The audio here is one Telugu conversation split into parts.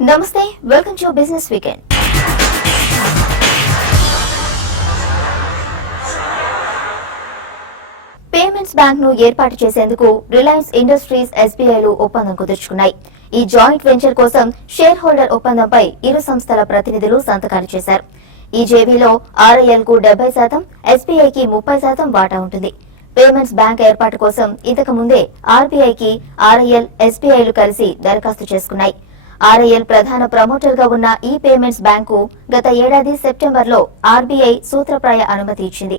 నమస్తే, welcome to business weekend. Payments bank ను ఏర్పాటు చేసేందుకు రిలయన్స్ ఇండస్ట్రీస్, ఎస్బీఐలు ఒప్పందం కుదుర్చుకున్నాయి. ఈ జాయింట్ వెంచర్ కోసం షేర్ హోల్డర్ ఒప్పందంపై ఇరు సంస్థల ప్రతినిధులు సంతకాలు చేశారు. ఈ జేవీలో ఆర్ఐఎల్ కు 70%, ఎస్బీఐకి 30% వాటా ఉంటుంది. పేమెంట్స్ బ్యాంక్ ఏర్పాటు కోసం ఇంతకు ముందే ఆర్బీఐకి ఆర్ఐఎల్, ఎస్బీఐలు కలిసి దరఖాస్తు చేసుకున్నాయి. ఆర్ఐఎల్ ప్రధాన ప్రమోటర్ గా ఉన్న ఈ పేమెంట్స్ బ్యాంకు గత ఏడాది సెప్టెంబర్లో ఆర్బీఐ సూత్రప్రాయ అనుమతి ఇచ్చింది.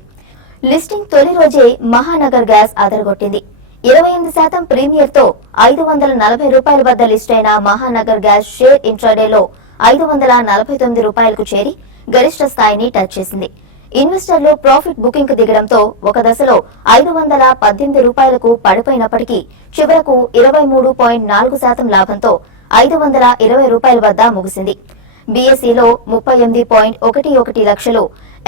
లిస్టింగ్ తొలి రోజే మహానగర్ గ్యాస్ అదరగొట్టింది. 28% ప్రీమియర్తో ₹540 వద్ద లిస్ట్ అయిన మహానగర్ గ్యాస్ షేర్ ఇంట్రాడేలో ₹549 చేరి గరిష్ట స్థాయిని టచ్ చేసింది. ఇన్వెస్టర్లు ప్రాఫిట్ బుకింగ్ కు దిగడంతో ఒక దశలో ₹518 పడిపోయినప్పటికీ చివరకు 23.4% లాభంతో ₹520 వద్ద ముగిసింది. బీఎస్ఈలో 38.11 లక్షలు,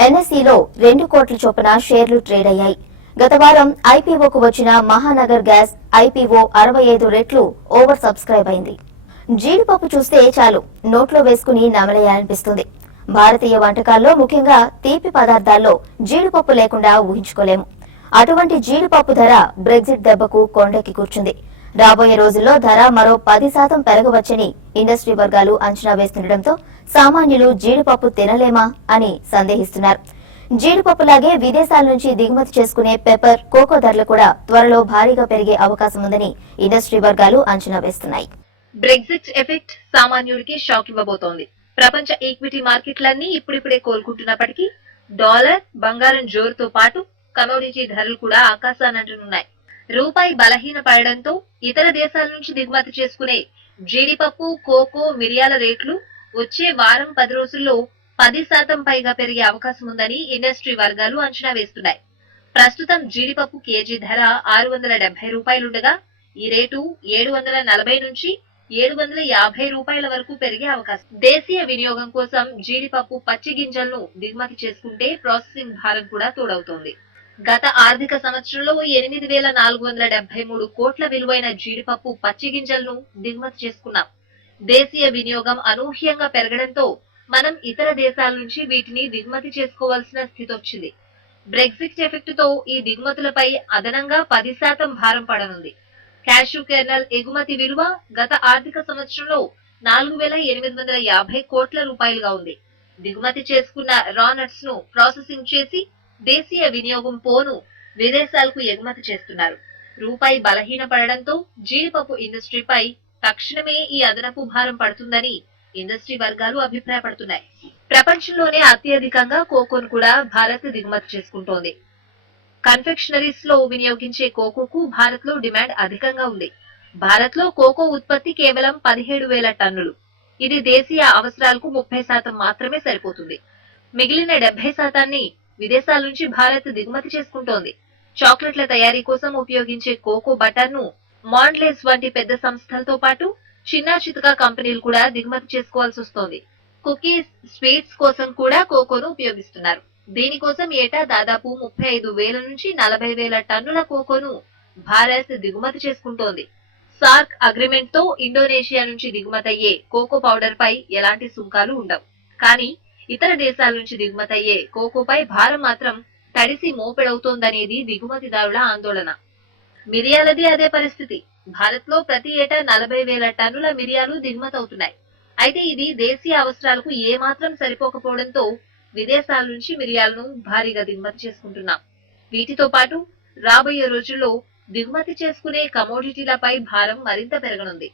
ఎన్ఎస్ఈలో 2 కోట్ల చొప్పున షేర్లు ట్రేడ్ అయ్యాయి. గత వారం ఐపీఓకు వచ్చిన మహానగర్ గ్యాస్ ఐపీఓ 65 రెట్లు ఓవర్ సబ్స్క్రైబ్ అయింది. జీడిపప్పు చూస్తే చాలు నోట్లో వేసుకుని నమలేయాలనిపిస్తుంది. భారతీయ వంటకాల్లో ముఖ్యంగా తీపి పదార్థాల్లో జీడిపప్పు లేకుండా ఊహించుకోలేము. అటువంటి జీడిపప్పు ధర బ్రెగ్జిట్ దెబ్బకు కొండెక్కి కూర్చుంది. రాబోయే రోజుల్లో ధర మరో 10% పెరగవచ్చని ఇండస్ట్రీ వర్గాలు అంచనా వేస్తుండటంతో సామాన్యులు జీడిపప్పు తినలేమా అని సందేహిస్తున్నారు. జీడిపప్పులాగే విదేశాల నుంచి దిగుమతి చేసుకునే పెప్పర్, కోకో ధరలు కూడా త్వరలో భారీగా పెరిగే అవకాశం ఉందని ఇండస్ట్రీ వర్గాలు అంచనా వేస్తున్నాయి. బ్రెగ్జిట్ ఎఫెక్ట్ సామాన్యుడికి షాక్ ఇవ్వబోతోంది. ప్రపంచ ఈక్విటీ మార్కెట్లన్నీ ఇప్పుడిప్పుడే కోలుకుంటున్నప్పటికీ డాలర్, బంగారం జోరుతో పాటు కమోడిటీ ధరలు కూడా ఆకాశానంటనున్నాయి. రూపాయి బలహీన పడడంతో ఇతర దేశాల నుంచి దిగుమతి చేసుకునే జీడిపప్పు, కోకో, మిరియాల రేట్లు వచ్చే వారం 10 రోజుల్లో 10% పైగా పెరిగే అవకాశం ఉందని ఇండస్ట్రీ వర్గాలు అంచనా వేస్తున్నాయి. ప్రస్తుతం జీడిపప్పు కేజీ ధర ₹670 ఈ రేటు 740 నుంచి ₹750 వరకు పెరిగే అవకాశం. దేశీయ వినియోగం కోసం జీడిపప్పు పచ్చి గింజలను దిగుమతి చేసుకుంటే ప్రాసెసింగ్ భారం కూడా తోడవుతోంది. గత ఆర్థిక సంవత్సరంలో 8,473 కోట్ల విలువైన జీడిపప్పు పచ్చి గింజలను దిగుమతి చేసుకున్నాం. దేశీయ వినియోగం అనూహ్యంగా పెరగడంతో మనం ఇతర దేశాల నుంచి వీటిని దిగుమతి చేసుకోవాల్సిన స్థితి వచ్చింది. బ్రెగ్జిట్ ఎఫెక్ట్ తో ఈ దిగుమతులపై అదనంగా 10% భారం పడనుంది. క్యాష్యూ కెర్నల్ ఎగుమతి విలువ గత ఆర్థిక సంవత్సరంలో ₹4,850 కోట్ల ఉంది. దిగుమతి చేసుకున్న రా నట్స్ ను ప్రాసెసింగ్ చేసి దేశీయ వినియోగం పోను విదేశాలకు ఎగుమతి చేస్తున్నారు. రూపాయి బలహీన పడడంతో జీడిపప్పు ఇండస్ట్రీపై తక్షణమే ఈ అదనపు భారం పడుతుందని ఇండస్ట్రీ వర్గాలు అభిప్రాయపడుతున్నాయి. ప్రపంచంలోనే అత్యధికంగా కోకోను కూడా భారత్ దిగుమతి చేసుకుంటోంది. కన్ఫెక్షనరీస్ లో వినియోగించే కోకోకు భారత్ లో డిమాండ్ అధికంగా ఉంది. భారత్ లో కోకో ఉత్పత్తి కేవలం 17,000 టన్నులు. ఇది దేశీయ అవసరాలకు 30% మాత్రమే సరిపోతుంది. మిగిలిన 70% విదేశాల నుంచి భారత్ దిగుమతి చేసుకుంటోంది. చాక్లెట్ల తయారీ కోసం ఉపయోగించే కోకో బటర్ ను మాండ్లేస్ వంటి పెద్ద సంస్థలతో పాటు చిన్న చితకా కంపెనీలు కూడా దిగుమతి చేసుకోవాల్సి వస్తోంది. కుకీస్, స్వీట్స్ కోసం కూడా కోకోను ఉపయోగిస్తున్నారు. దీనికోసం ఏటా దాదాపు 35,000 నుంచి 40,000 టన్నుల కోకోను భారత్ దిగుమతి చేసుకుంటోంది. సార్క్ అగ్రిమెంట్ తో ఇండోనేషియా నుంచి దిగుమతయ్యే కోకో పౌడర్ పై ఎలాంటి సుంకాలు ఉండవు. కానీ ఇతర దేశాల నుంచి దిగుమతయ్యే కోకోపై భారం మాత్రం తడిసి మోపెడవుతోందనేది దిగుమతిదారుల ఆందోళన. మిరియాలది అదే పరిస్థితి. భారత్ లో ప్రతి ఏటా 40,000 టన్నుల మిరియాలు దిగుమతి అవుతున్నాయి. అయితే ఇది దేశీయ అవసరాలకు ఏమాత్రం సరిపోకపోవడంతో విదేశాల నుంచి మిరియాలను భారీగా దిగుమతి చేసుకుంటున్నాం. వీటితో పాటు రాబోయే రోజుల్లో దిగుమతి చేసుకునే కమోడిటీలపై భారం మరింత పెరగనుంది.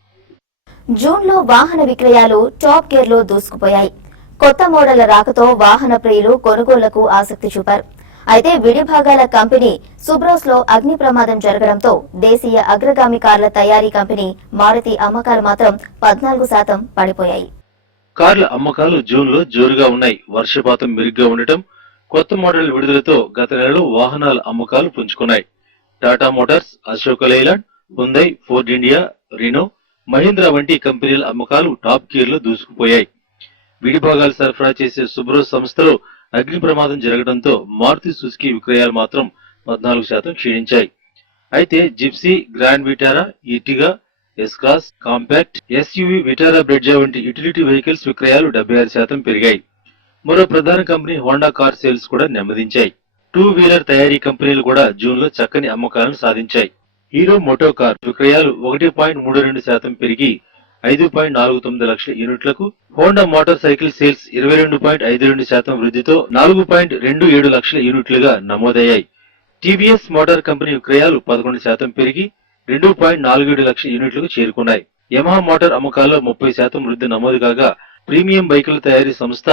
జూన్ లో వాహన విక్రయాలు టాప్ గేర్ లో దూసుకుపోయాయి. కొత్త మోడళ్ల రాకతో వాహన ప్రియులు కొనుగోళ్లకు ఆసక్తి చూపారు. అయితే విడిభాగాల కంపెనీ సుబ్రోస్ లో అగ్ని ప్రమాదం జరగడంతో దేశీయ అగ్రగామి కార్ల తయారీ కంపెనీ మారుతి అమ్మకాలు మాత్రం 14% పడిపోయాయి. కార్ల అమ్మకాలు జూన్ లో జోరుగా ఉన్నాయి. వర్షపాతం మెరుగ్గా ఉండటం, కొత్త మోడల్ విడుదలతో గత నెలలో వాహనాల అమ్మకాలు పుంజుకున్నాయి. Tata motors, Ashok Leyland, Hyundai, Ford India, Renault, Mahindra వంటి కంపెనీల అమ్మకాలు టాప్ గేర్ లో దూసుకుపోయాయి. విడిభాగాలు సరఫరా చేసే సుబ్రోస్ సంస్థలో అగ్ని ప్రమాదం జరగడంతో మారుతి సుజుకి విక్రయాలు మాత్రం 14% క్షీణించాయి. అయితే Gypsy, grand Vitara, Ertiga, S class, compact, SUV Vitara Brezza వంటి యుటిలిటీ వెహికల్స్ విక్రయాలు 76% పెరిగాయి. మరో ప్రధాన కంపెనీ హోండా కార్ సేల్స్ కూడా నెమ్మదించాయి. టూ వీలర్ తయారీ కంపెనీలు కూడా జూన్ లో చక్కని అమ్మకాలను సాధించాయి. హీరో మోటో కార్ విక్రయాలు 1.32% పెరిగి 5.49 లక్షల యూనిట్లకు, హోండా మోటార్ సైకిల్ సేల్స్ 22.52% వృద్ధితో 4.27 లక్షల యూనిట్లుగా నమోదయ్యాయి. టీవీఎస్ మోటార్ కంపెనీ విక్రయాలు 11% పెరిగి 2.47 లక్షల యూనిట్లకు చేరుకున్నాయి. యమహా మోటార్ అమ్మకాల్లో 30% వృద్ధి నమోదు కాగా, ప్రీమియం బైకుల తయారీ సంస్థ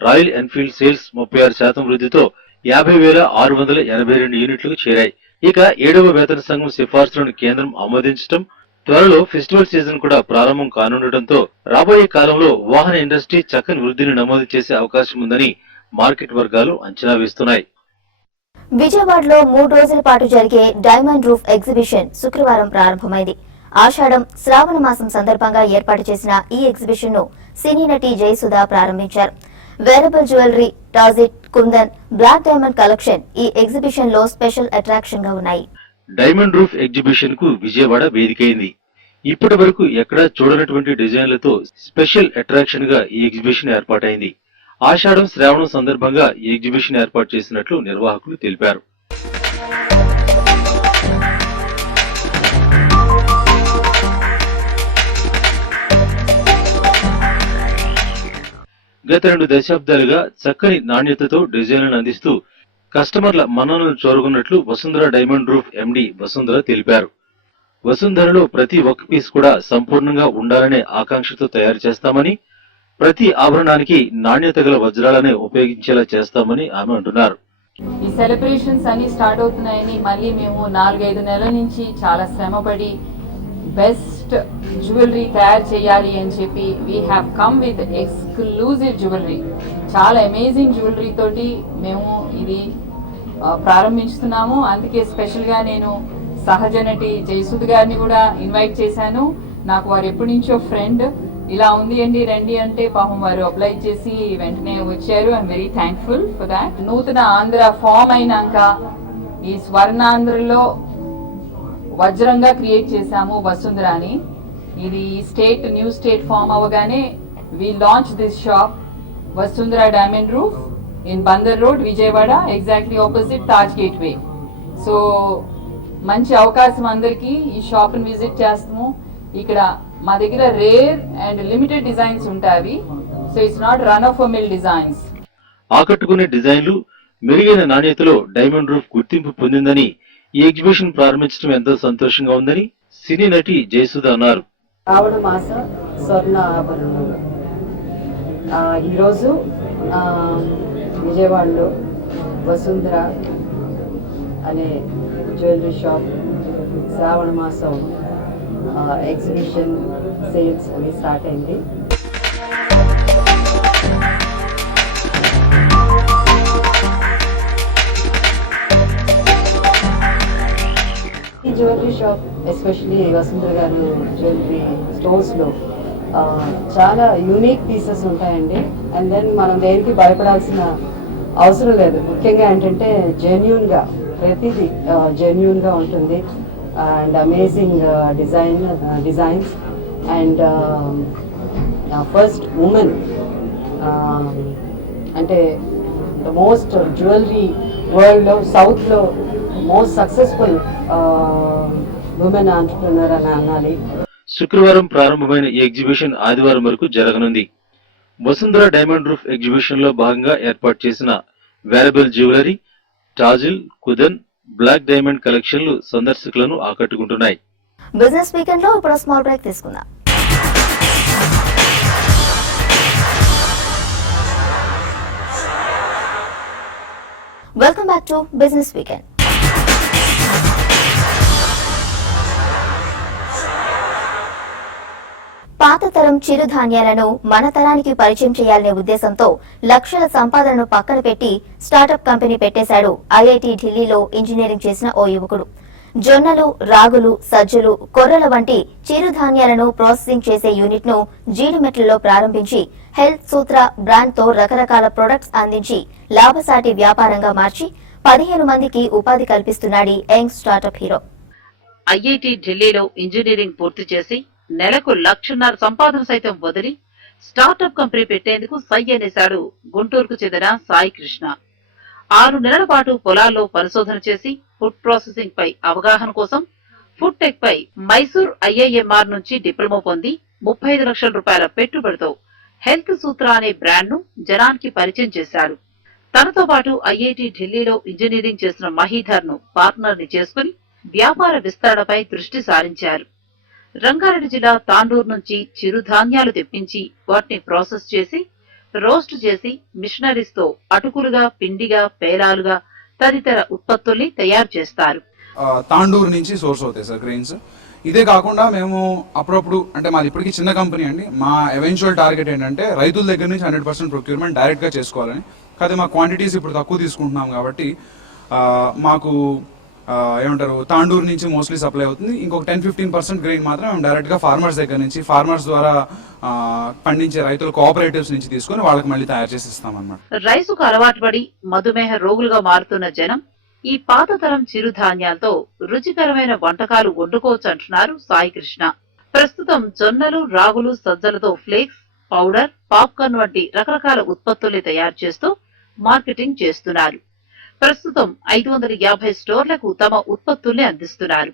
రాయల్ ఎన్ఫీల్డ్ సేల్స్ 36% వృద్ధితో 50,682 యూనిట్లకు చేరాయి. ఇక 7వ వేతన సంఘం సిఫార్సులను కేంద్రం ఆమోదించడం, త్వరలో ఫెస్టివల్ సీజన్ కూడా ప్రారంభం కానుండటంతో రాబోయే కాలంలో వాహన ఇండస్ట్రీ చక్కని వృద్ధిని నమోదు చేసే అవకాశం ఉందని మార్కెట్ వర్గాలు అంచనా వేస్తున్నాయి. విజయవాడలో 3 రోజుల పాటు జరిగే డైమండ్ రూఫ్ ఎగ్జిబిషన్ శుక్రవారం ప్రారంభమైంది. ఆషాఢం, శ్రావణ మాసం సందర్భంగా ఏర్పాటు చేసిన ఈ ఎగ్జిబిషన్ ను సినీ నటి జయసుధ ప్రారంభించారు. వేరబుల్ జ్యువెలరీ, టాజిట్, కుందన్, బ్లాక్ డైమండ్ కలెక్షన్ ఈ ఎగ్జిబిషన్ లో స్పెషల్ అట్రాక్షన్ గా ఉన్నాయి. డైమండ్ రూఫ్ ఎగ్జిబిషన్ కు విజయవాడ వేదికైంది. ఇప్పటి వరకు ఎక్కడా చూడనటువంటి డిజైన్లతో స్పెషల్ అట్రాక్షన్ గా ఈ ఎగ్జిబిషన్ ఏర్పాటైంది. ఆషాఢం, శ్రావణం సందర్భంగా ఈ ఎగ్జిబిషన్ ఏర్పాటు చేసినట్లు నిర్వాహకులు తెలిపారు. గత 2 దశాబ్దాలుగా చక్కని నాణ్యతతో డిజైన్లను అందిస్తూ కస్టమర్ల మన్ననలు చూరగొన్నట్లు వసుంధర డైమండ్ రూఫ్ ఎండి వసుంధర తెలిపారు. వసుంధరలో ప్రతి ఒక్క పీస్ కూడా సంపూర్ణంగా ఉండాలనే ఆకాంక్షతో తయారు చేస్తామని, ప్రతి ఆభరణానికి నాణ్యత గల వజ్రాలనే ఉపయోగించేలా చేస్తామని ఆమె అంటున్నారు. ఈ సెలబ్రేషన్స్ అన్ని స్టార్ట్ అవుతున్నాయని మళ్ళీ మేము 4-5 నెలల నుంచి చాలా శ్రమపడి బెస్ట్ జ్యువెలరీ తయారు చేయాలి అని చెప్పి we have come with exclusive jewellery. చాలా అమేజింగ్ జ్యువెలరీ తోటి మేము ఇది ప్రారంభించుతున్నాము. అందుకే స్పెషల్గా నేను సహజ నటి జయసుధ గారిని కూడా ఇన్వైట్ చేశాను. నాకు వారు ఎప్పటి నుంచో ఫ్రెండ్. ఇలా ఉంది అండి రండి అంటే పాపం వారు అప్లై చేసి వెంటనే వచ్చారు. I'm very thankful for that. నూతన ఆంధ్ర ఫామ్ అయినాక ఈ స్వర్ణాంధ్రలో వజ్రంగా క్రియేట్ చేశాము వసుంధరాని. ఇది స్టేట్ న్యూ స్టేట్ ఫామ్ అవగానే we launch this shop Vasundhara diamond roof in Bandar road, Vijayawada, exactly opposite Taj gateway. So మంచి అవకాశం అందరికీ. ఈ షాప్ని విజిట్ చేస్తాము. ఇక్కడ మా దగ్గర రేర్ అండ్ లిమిటెడ్ డిజైన్స్ ఉంటాయి. So it's not run of mill designs. ఆకట్టుకునే డిజైన్లు, మెరుగైన నాణ్యతలో డైమండ్ రూఫ్ గుర్తింపు పొందిందని, ఈ ఎగ్జిబిషన్ ప్రారంభించడం ఎంతో సంతోషంగా ఉందని సినీ నటి జయసుధ అన్నారు. శ్రావణ మాస స్వర్ణ ఆభరణాలు ఈరోజు విజయవాడలో వసుంధర అనే జ్యువెలరీ షాప్ శ్రావణ మాసం ఎగ్జిబిషన్ సేల్స్ అని స్టార్ట్ అయింది. ఈ జ్యువెలరీ షాప్ ఎస్పెషలీ వసుంధర గారు జ్యువెలరీ స్టోర్స్లో చాలా యూనిక్ పీసెస్ ఉంటాయండి. అండ్ దెన్ మనం దేనికి భయపడాల్సిన అవసరం లేదు. ముఖ్యంగా ఏంటంటే జెన్యూన్గా ప్రతిదీ జెన్యూన్గా ఉంటుంది. And amazing designs and first women అంటే ద మోస్ట్ జ్యువెలరీ వరల్డ్లో సౌత్లో మోస్ట్ సక్సెస్ఫుల్ ఉమెన్ ఆంటర్ప్రినర్ అని అనాలి. శుక్రవారం ప్రారంభమైన ఈ ఎగ్జిబిషన్ ఆదివారం వరకు జరగనుంది. వసుంధర డైమండ్ రూఫ్ ఎగ్జిబిషన్ లో భాగంగా ఏర్పాటు చేసిన wearable jewellery, tassel, kundan, black diamond కలెక్షన్లు సందర్శకులను ఆకట్టుకుంటున్నాయి. బిజినెస్ వీకెండ్ లో ఇప్పుడు స్మాల్ బ్రేక్ తీసుకుందాం. Welcome back to business weekend. పాత తరం చిరుధాన్యాలను మన తరానికి పరిచయం చేయాలనే ఉద్దేశంతో లక్షల సంపాదనను పక్కన పెట్టి స్టార్టప్ కంపెనీ పెట్టేశాడు ఐఐటి ఢిల్లీలో ఇంజనీరింగ్ చేసిన ఓ యువకుడు. జొన్నలు, రాగులు, సజ్జలు, కొర్రల వంటి చిరుధాన్యాలను ప్రాసెసింగ్ చేసే యూనిట్ ను జీడిమెట్లలో ప్రారంభించి హెల్త్ సూత్ర బ్రాండ్ తో రకరకాల ప్రొడక్ట్స్ అందించి లాభసాటి వ్యాపారంగా మార్చి 15 మందికి ఉపాధి కల్పిస్తున్నాడు యంగ్ స్టార్టప్ హీరో. ఐఐటి ఢిల్లీలో ఇంజనీరింగ్ పూర్తి చేసి నెలకు 1,50,000 సంపాదన సైతం వదిలి స్టార్టప్ కంపెనీ పెట్టేందుకు సై అనేశాడు గుంటూరుకు చెందిన సాయి కృష్ణ. 6 నెలల పాటు పొలాల్లో పరిశోధన చేసి ఫుడ్ ప్రాసెసింగ్ పై అవగాహన కోసం ఫుడ్ టెక్ పై మైసూర్ IIMR నుంచి డిప్లొమా పొంది 35 లక్షల రూపాయల పెట్టుబడితో హెల్త్ సూత్ర అనే బ్రాండ్ ను జనానికి పరిచయం చేశాడు. తనతో పాటు ఐఐటి ఢిల్లీలో ఇంజనీరింగ్ చేసిన మహీధర్ ను పార్ట్నర్ ని చేసుకుని వ్యాపార విస్తరణపై దృష్టి సారించారు. రంగారెడ్డి జిల్లా తాండూరు నుంచి చిరుధాన్యాలు తెప్పించి వాటిని ప్రాసెస్ చేసి రోస్ట్ చేసి మిషనరీస్ తో అటుకులుగా, పిండిగా, పేలాలుగా తదితర ఉత్పత్తుల్ని తయారు చేస్తారు. తాండూరు నుంచి సోర్స్ అవుతాయి సార్ గ్రెయిన్స్. ఇదే కాకుండా మేము అప్పుడప్పుడు, అంటే మాది ఇప్పటికీ చిన్న కంపెనీ అండి, మా ఎవెన్చువల్ టార్గెట్ ఏంటంటే రైతుల దగ్గర నుంచి 100% ప్రొక్యూర్మెంట్ డైరెక్ట్ గా చేసుకోవాలని. కాదు మా క్వాంటిటీస్ ఇప్పుడు తక్కువ తీసుకుంటున్నాం కాబట్టి మాకు ఏమంటారు తాండూరు నుంచి మోస్ట్లీ సప్లై అవుతుంది. ఇంకొక 10-15% గ్రెయిన్ మాత్రం మేము డైరెక్ట్ గా ఫార్మర్స్ దగ్గర నుంచి, ఫార్మర్స్ ద్వారా పండించే రైతుల కోఆపరేటివ్స్ నుంచి తీసుకుని వాళ్ళకి మళ్ళీ తయారు చేసి ఇస్తాం అన్నమాట. రైసుకు అలవాటు పడి మధుమేహ రోగులుగా మారుతున్న జనం ఈ పాత తరం చిరుధాన్యాలతో రుచికరమైన వంటకాలు వండుకోవచ్చు అంటున్నారు సాయి కృష్ణ. ప్రస్తుతం జొన్నలు, రాగులు, సజ్జలతో ఫ్లేక్స్, పౌడర్, పాప్కార్న్ వంటి రకరకాల ఉత్పత్తుల్ని తయారు చేస్తూ మార్కెటింగ్ చేస్తున్నారు. ప్రస్తుతం 550 స్టోర్లకు తమ ఉత్పత్తుల్ని అందిస్తున్నారు.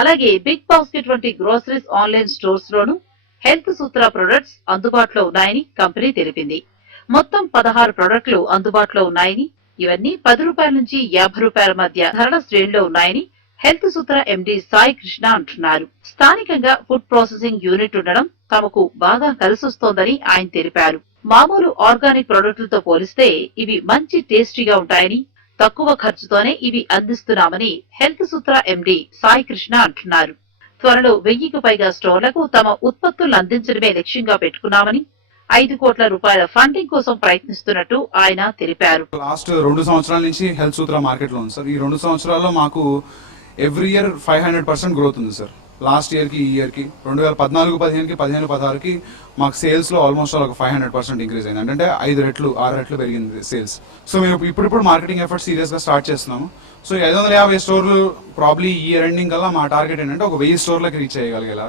అలాగే బిగ్ బాస్కెట్ వంటి గ్రోసరీస్ ఆన్లైన్ స్టోర్స్ లోనూ హెల్త్ సూత్ర ప్రొడక్ట్స్ అందుబాటులో ఉన్నాయని కంపెనీ తెలిపింది. మొత్తం 16 ప్రొడక్టులు అందుబాటులో ఉన్నాయని, ఇవన్నీ 10 రూపాయల నుంచి 50 రూపాయల మధ్య ధరల శ్రేణిలో ఉన్నాయని హెల్త్ సూత్ర ఎండీ సాయి కృష్ణ అంటున్నారు. స్థానికంగా ఫుడ్ ప్రాసెసింగ్ యూనిట్ ఉండడం తమకు బాగా కలిసొస్తోందని ఆయన తెలిపారు. మామూలు ఆర్గానిక్ ప్రొడక్టులతో పోలిస్తే ఇవి మంచి టేస్టీగా ఉంటాయని, తక్కువ ఖర్చుతోనే ఇవి అందిస్తున్నామని హెల్త్ సూత్ర ఎండీ సాయి కృష్ణ అంటున్నారు. త్వరలో 1000కు పైగా స్టోర్లకు తమ ఉత్పత్తులను అందించడమే లక్ష్యంగా పెట్టుకున్నామని, 5 కోట్ల రూపాయల ఫండింగ్ కోసం ప్రయత్నిస్తున్నట్టు ఆయన తెలిపారు. లాస్ట్ 2 సంవత్సరాల నుంచి హెల్త్ సూత్ర మార్కెట్ లో ఉంది సార్. ఈ 2 సంవత్సరాల్లో మాకు ఎవ్రీ ఇయర్ 500% గ్రోత్ ఉంది సార్. లాస్ట్ ఇయర్ కి ఈ ఇయర్ కి 2014-15కి 15-16కి మాకు సేల్స్ లో ఆల్మోస్ట్ ఒక 500% ఇంక్రీజ్ అయింది. అంటే 5 రెట్లు 6 రెట్లు పెరిగింది సేల్స్. సో మేము ఇప్పుడు మార్కెటింగ్ ఎఫర్ట్ సీరియస్ గా స్టార్ట్ చేస్తున్నాము. సో 550 స్టోర్లు ప్రాబ్లీ ఈ ఇయర్ ఎండింగ్ కల్లా మా టార్గెట్ ఏంటంటే ఒక 1000 స్టోర్లకు రీచ్ చేయగలిగేలా,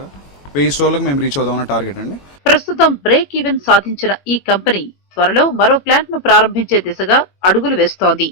1000 స్టోర్లకు మేము రీచ్ అవుదామన్న టార్గెట్ అండి. ప్రస్తుతం బ్రేక్ ఈవెన్ సాధించిన ఈ కంపెనీ త్వరలో మరో ప్లాంట్ ను ప్రారంభించే దిశగా అడుగులు వేస్తోంది.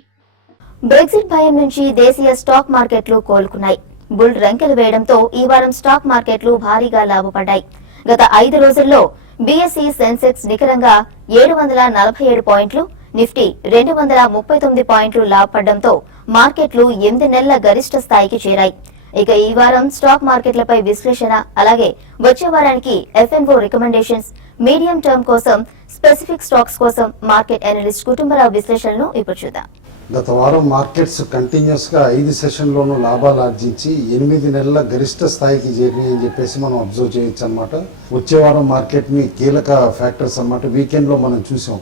బ్రెగ్జిట్ భయం నుంచి దేశీయ స్టాక్ మార్కెట్లు కోలుకున్నాయి. బుల్ రంకెలు వేయడంతో ఈ వారం స్టాక్ మార్కెట్లు భారీగా లాభపడ్డాయి. గత 5 రోజుల్లో బీఎస్ఈ సెన్సెక్స్ నికరంగా 747 పాయింట్లు, నిఫ్టీ 239 పాయింట్లు లాభపడడంతో మార్కెట్లు 8 నెలల గరిష్ట స్థాయికి చేరాయి. ఇక ఈ వారం స్టాక్ మార్కెట్లపై విశ్లేషణ, అలాగే వచ్చే వారానికి ఎఫ్ఎన్ఓ రికమెండేషన్స్, మీడియం టర్మ్ కోసం, స్పెసిఫిక్ స్టాక్స్ కోసం మార్కెట్ అనలిస్ట్ కుటుంబరావు విశ్లేషణను ఇప్పుడు చూద్దాం. గత వారం మార్కెట్స్ కంటిన్యూస్గా 5 సెషన్లోనూ లాభాలు ఆర్జించి 8 నెలల గరిష్ట స్థాయికి చేరినాయి అని చెప్పేసి మనం అబ్జర్వ్ చేయొచ్చు అనమాట. వచ్చే వారం మార్కెట్ని కీలక ఫ్యాక్టర్స్ అనమాట. వీకెండ్లో మనం చూసాం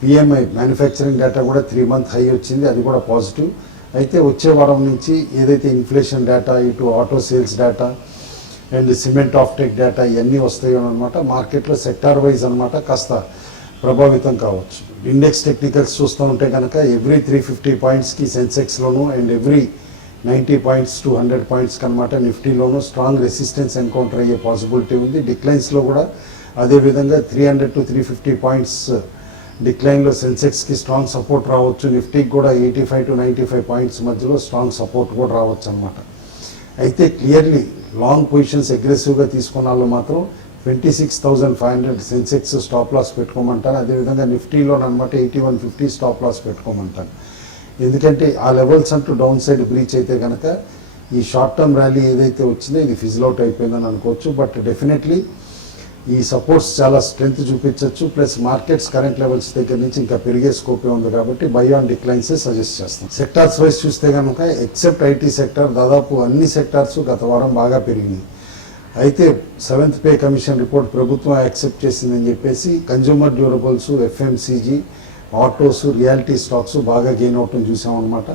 పిఎంఐ మ్యానుఫ్యాక్చరింగ్ డేటా కూడా 3 మంత్ హై వచ్చింది, అది కూడా పాజిటివ్. అయితే వచ్చే వారం నుంచి ఏదైతే ఇన్ఫ్లేషన్ డేటా, ఇటు auto sales data and cement of tech data ఇవన్నీ వస్తాయో అనమాట. మార్కెట్లో సెక్టార్ వైజ్ అనమాట కాస్త ప్రభావితం కావచ్చు. ఇండెక్స్ టెక్నికల్స్ చూస్తూ ఉంటే కనుక ఎవ్రీ 350 పాయింట్స్కి సెన్సెక్స్లోను అండ్ ఎవ్రీ 90 పాయింట్స్ టు 100 పాయింట్స్కి అనమాట నిఫ్టీలోను స్ట్రాంగ్ రెసిస్టెన్స్ ఎన్కౌంటర్ అయ్యే పాసిబిలిటీ ఉంది. డిక్లైన్స్లో కూడా అదేవిధంగా 300 to 350 పాయింట్స్ డిక్లైన్లో సెన్సెక్స్కి స్ట్రాంగ్ సపోర్ట్ రావచ్చు. నిఫ్టీకి కూడా 85 to 95 పాయింట్స్ మధ్యలో స్ట్రాంగ్ సపోర్ట్ కూడా రావచ్చు అనమాట. అయితే క్లియర్లీ లాంగ్ పొజిషన్స్ అగ్రెసివ్గా తీసుకున్న వాళ్ళు మాత్రం 26,500 సెన్సెక్స్ స్టాప్ లాస్ పెట్టుకోమంటాను. అదేవిధంగా నిఫ్టీలో అనమాట 8150 స్టాప్ లాస్ పెట్టుకోమంటాను. ఎందుకంటే ఆ లెవెల్స్ అంటూ డౌన్ సైడ్ బ్రీచ్ అయితే కనుక ఈ షార్ట్ టర్మ్ ర్యాలీ ఏదైతే వచ్చిందో ఇది ఫిజిల్ అవుట్ అయిపోయిందని అనుకోవచ్చు. బట్ డెఫినెట్లీ ఈ సపోర్ట్స్ చాలా స్ట్రెంగ్త్ చూపించవచ్చు. ప్లస్ మార్కెట్స్ కరెంట్ లెవెల్స్ దగ్గర నుంచి ఇంకా పెరిగే స్కోపే ఉంది కాబట్టి బై ఆన్ డిక్లైన్సే సజెస్ట్ చేస్తాం. సెక్టార్స్ వైజ్ చూస్తే కనుక ఎక్సెప్ట్ ఐటీ సెక్టార్ దాదాపు అన్ని సెక్టార్స్ గత వారం బాగా పెరిగినాయి. అయితే 7th పే కమిషన్ రిపోర్ట్ ప్రభుత్వం యాక్సెప్ట్ చేసిందని చెప్పేసి consumer durables, FMCG, autos, reality stocks బాగా గెయిన్ అవటం చూసామన్నమాట.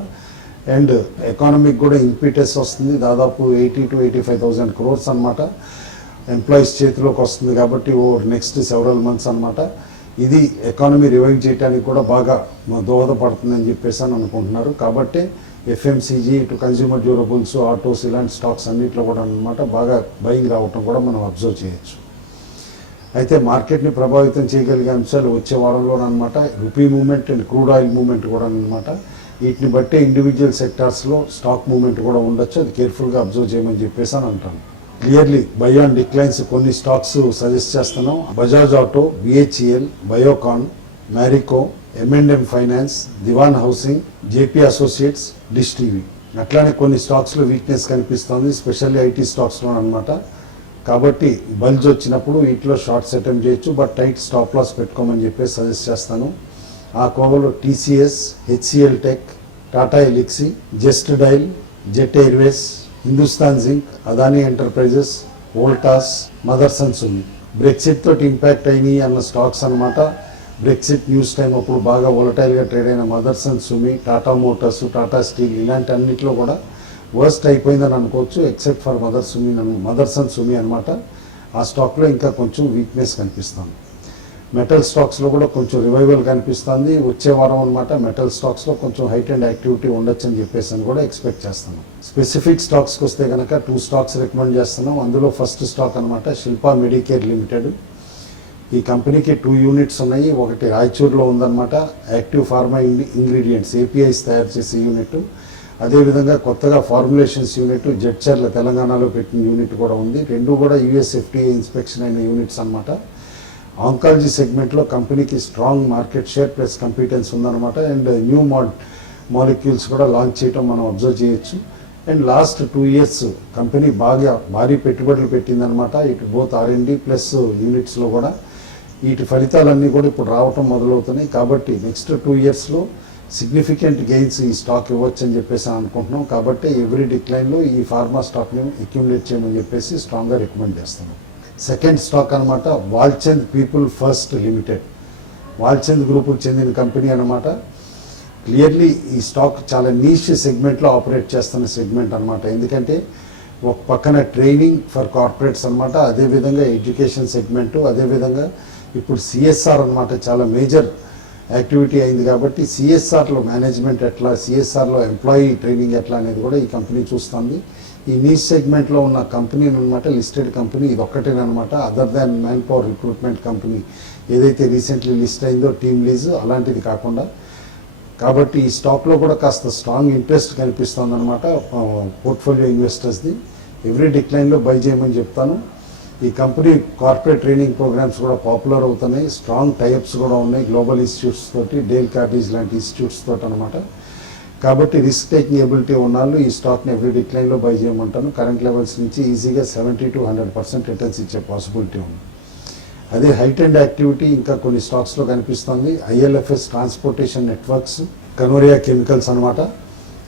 అండ్ ఎకానమీకి కూడా ఇంపీటెస్ వస్తుంది. దాదాపు 80 to 85,000 crores అనమాట ఎంప్లాయీస్ చేతిలోకి వస్తుంది కాబట్టి ఓవర్ నెక్స్ట్ సెవరల్ మంత్స్ అనమాట. ఇది ఎకానమీ రివైవ్ చేయడానికి కూడా బాగా దోహదపడుతుందని చెప్పేసి అని అనుకుంటున్నారు. కాబట్టి ఎఫ్ఎంసీజీ, ఇటు కన్జ్యూమర్ డ్యూరబుల్స్, ఆటోస్ ఇలాంటి స్టాక్స్ అన్నింటిలో కూడా అనమాట బాగా బయింగ్ రావటం కూడా మనం అబ్జర్వ్ చేయొచ్చు. అయితే మార్కెట్ని ప్రభావితం చేయగలిగే అంశాలు వచ్చే వారంలోనమాట rupee movement and crude oil movement కూడా అనమాట. వీటిని బట్టే ఇండివిజువల్ సెక్టార్స్లో స్టాక్ మూవ్మెంట్ కూడా ఉండొచ్చు. అది కేర్ఫుల్గా అబ్జర్వ్ చేయమని చెప్పేసి అని అంటాను. క్లియర్లీ బై ఆన్ డిక్లైన్స్ కొన్ని స్టాక్స్ సజెస్ట్ చేస్తున్నాం. Bajaj auto, BHEL, Biocon, Marico, M&M finance, Dewan housing, Jaypee associates, dish TV. అట్లానే కొన్ని స్టాక్స్లో వీక్నెస్ కనిపిస్తుంది, స్పెషల్లీ ఐటీ స్టాక్స్లో అనమాట. కాబట్టి బల్జ్ వచ్చినప్పుడు వీటిలో షార్ట్స్ అటెంప్ట్ చేయొచ్చు, బట్ టైట్ స్టాప్ లాస్ పెట్టుకోమని చెప్పేసి సజెస్ట్ చేస్తాను. ఆ కోవలో TCS, HCl tech, Tata Elxsi, just dial, jet Airways, Hindustan zinc, Adani enterprises, Voltas, Motherson సుమి. బ్రెక్సిట్ తోటి ఇంపాక్ట్ అయినాయి అన్న స్టాక్స్ అనమాట. బ్రెక్సిట్ న్యూస్ టైం అప్పుడు బాగా వొలటైల్గా ట్రేడ్ అయిన మదర్సన్ సుమి, టాటా మోటార్స్, టాటా స్టీల్ ఇలాంటి అన్నింటిలో కూడా వర్స్ట్ అయిపోయిందని అనుకోవచ్చు, ఎక్సెప్ట్ ఫర్ మదర్సన్ సుమి అనమాట. ఆ స్టాక్లో ఇంకా కొంచెం వీక్నెస్ కనిపిస్తుంది. మెటల్ స్టాక్స్లో కూడా కొంచెం రివైవల్ కనిపిస్తుంది వచ్చే వారం అనమాట. మెటల్ స్టాక్స్లో కొంచెం హైట్ అండ్ యాక్టివిటీ ఉండొచ్చు అని చెప్పేసి అని కూడా ఎక్స్పెక్ట్ చేస్తున్నాం. స్పెసిఫిక్ స్టాక్స్కి వస్తే కనుక 2 స్టాక్స్ రికమెండ్ చేస్తున్నాం. అందులో ఫస్ట్ స్టాక్ అనమాట శిల్పా మెడికేర్ లిమిటెడ్. ఈ కంపెనీకి 2 యూనిట్స్ ఉన్నాయి. ఒకటి రాయచూర్లో ఉందన్నమాట, యాక్టివ్ ఫార్మా ఇంగ్రీడియంట్స్ ఏపీఐస్ తయారు చేసే యూనిట్. అదేవిధంగా కొత్తగా ఫార్ములేషన్స్ యూనిట్ జడ్చర్ల తెలంగాణలో పెట్టిన యూనిట్ కూడా ఉంది. 2 కూడా యూఎస్ ఎఫ్డీఏ ఇన్స్పెక్షన్ అయిన యూనిట్స్ అనమాట. ఆంకాలజీ సెగ్మెంట్లో కంపెనీకి strong market share plus competence ఉందన్నమాట. అండ్ న్యూ మాలిక్యూల్స్ కూడా లాంచ్ చేయడం మనం అబ్జర్వ్ చేయొచ్చు. అండ్ లాస్ట్ 2 ఇయర్స్ కంపెనీ బాగా భారీ పెట్టుబడులు పెట్టిందనమాట. ఇటు బోత్ R&D ప్లస్ యూనిట్స్లో కూడా వీటి ఫలితాలన్నీ కూడా ఇప్పుడు రావటం మొదలవుతున్నాయి. కాబట్టి నెక్స్ట్ 2 ఇయర్స్లో సిగ్నిఫికెంట్ గెయిన్స్ ఈ స్టాక్ ఇవ్వచ్చు అని చెప్పేసి అనుకుంటున్నాం. కాబట్టి ఎవ్రీ డిక్లైన్లో ఈ ఫార్మా స్టాక్ని అక్యుములేట్ చేయమని చెప్పేసి స్ట్రాంగ్గా రికమెండ్ చేస్తున్నాం. సెకండ్ స్టాక్ అనమాట Walchand people first limited. Walchand గ్రూపుకు చెందిన కంపెనీ అనమాట. క్లియర్లీ ఈ స్టాక్ చాలా నీష్ సెగ్మెంట్లో ఆపరేట్ చేస్తున్న సెగ్మెంట్ అనమాట. ఎందుకంటే ఒక పక్కన ట్రైనింగ్ ఫర్ కార్పొరేట్స్ అనమాట, అదేవిధంగా ఎడ్యుకేషన్ సెగ్మెంటు, అదేవిధంగా ఇప్పుడు సిఎస్ఆర్ అనమాట చాలా మేజర్ యాక్టివిటీ అయింది. కాబట్టి సిఎస్ఆర్లో మేనేజ్మెంట్ ఎట్లా, సిఎస్ఆర్లో ఎంప్లాయీ ట్రైనింగ్ ఎట్లా అనేది కూడా ఈ కంపెనీ చూస్తుంది. ఈ నీష్ సెగ్మెంట్లో ఉన్న కంపెనీ అనమాట లిస్టెడ్ కంపెనీ ఇది ఒక్కటేనమాట. Other than man power recruitment company ఏదైతే రీసెంట్లీ లిస్ట్ అయిందో టీమ్ లీజ్ అలాంటిది కాకుండా. కాబట్టి ఈ స్టాక్లో కూడా కాస్త స్ట్రాంగ్ ఇంట్రెస్ట్ కనిపిస్తుంది అనమాట పోర్ట్ఫోలియో ఇన్వెస్టర్స్ది. ఎవ్రీ డిక్లైన్లో బై చేయమని చెప్తాను. ఈ కంపెనీ కార్పొరేట్ ట్రైనింగ్ ప్రోగ్రామ్స్ కూడా పాపులర్ అవుతున్నాయి. స్ట్రాంగ్ టైప్స్ కూడా ఉన్నాయి గ్లోబల్ ఇన్స్టిట్యూట్స్ తోటి, డేల్ కార్టేజ్ లాంటి ఇన్స్టిట్యూట్స్ తోటి అనమాట. కాబట్టి రిస్క్ టేకింగ్ ఎబిలిటీ ఉన్నాళ్ళు ఈ స్టాక్ని ఎవ్రీ డిక్లైన్లో బై చేయమంటాను. కరెంట్ లెవెల్స్ నుంచి ఈజీగా 70 to 100% రిటర్న్స్ ఇచ్చే పాసిబిలిటీ ఉంది. అదే హైట్ అండ్ యాక్టివిటీ ఇంకా కొన్ని స్టాక్స్లో కనిపిస్తుంది. ILFS ట్రాన్స్పోర్టేషన్ నెట్వర్క్స్, కనోరియా కెమికల్స్ అనమాట.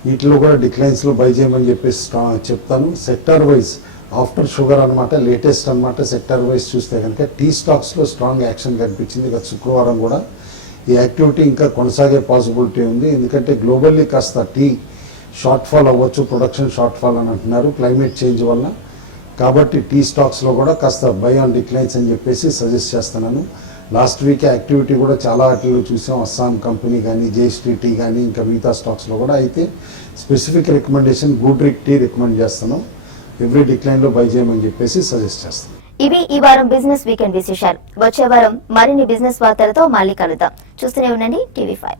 వీటిలో కూడా డిక్లైన్స్లో బై చేయమని చెప్పేసి చెప్తాను. సెక్టార్ వైజ్ ఆఫ్టర్ షుగర్ అనమాట లేటెస్ట్ అనమాట. సెక్టార్ వైజ్ చూస్తే కనుక టీ స్టాక్స్లో స్ట్రాంగ్ యాక్షన్ కనిపించింది గత శుక్రవారం కూడా. ఈ యాక్టివిటీ ఇంకా కొనసాగే పాసిబిలిటీ ఉంది. ఎందుకంటే గ్లోబల్లీ కాస్త టీ షార్ట్ ఫాల్ అవ్వచ్చు, ప్రొడక్షన్ షార్ట్ ఫాల్ అని అంటున్నారు క్లైమేట్ చేంజ్ వల్ల. కాబట్టి టీ స్టాక్స్లో కూడా కాస్త బై ఆన్ డిక్లైన్స్ అని చెప్పేసి సజెస్ట్ చేస్తున్నాను. లాస్ట్ వీక్ యాక్టివిటీ కూడా చాలా వాటిలో చూసాం. అస్సాం కంపెనీ కానీ, జేఎస్టీ టీ కానీ, ఇంకా మిగతా స్టాక్స్లో కూడా. అయితే స్పెసిఫిక్ రికమెండేషన్ గూడ్రిక్ టీ రికమెండ్ చేస్తున్నాం. ఎవ్రీ డిక్లైన్లో బై చేయమని చెప్పేసి సజెస్ట్ చేస్తాం. ఇవి ఈ వారం బిజినెస్ వీకెండ్ విశేషాలు. వచ్చే వారం మరిన్ని బిజినెస్ వార్తలతో మళ్ళీ కలుద్దాం. చూస్తూనే ఉండండి TV5.